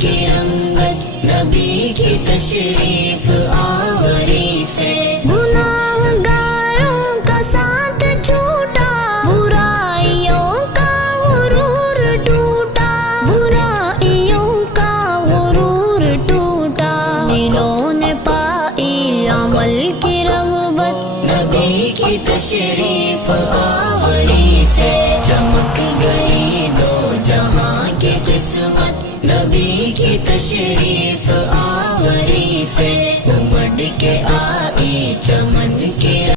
کی رنگت نبی کی تشریف آوری سے، گناہ گاروں کا ساتھ چھوٹا، برائیوں کا غرور ٹوٹا، برائیوں کا غرور ٹوٹا، دلوں نے پائی عمل کی رغبت نبی کی تشریف آوری سے، چمک گئی دو جہاں کی قسمت نبی کی تشریف